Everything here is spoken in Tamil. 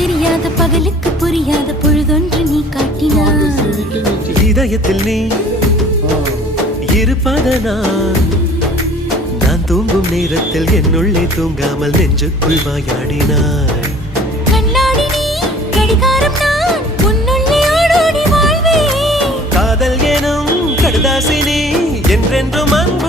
தெரியாத பகலுக்கு புரியாத பொழுதொன்று நீ காட்டினாய். இதயத்தில் நீ இருப்பதனால் நான் தூங்கும் நேரத்தில் என்னுள்ளே தூங்காமல் நெஞ்சுக்குள் வாயாடினாய். கண்ணாடி நீ கடிகாரம் நான் உன்னுள்ளே ஓடோடி வாழ்வேன். காதல் எனும் கடுதாசி நீ என்றென்றும் அன்பு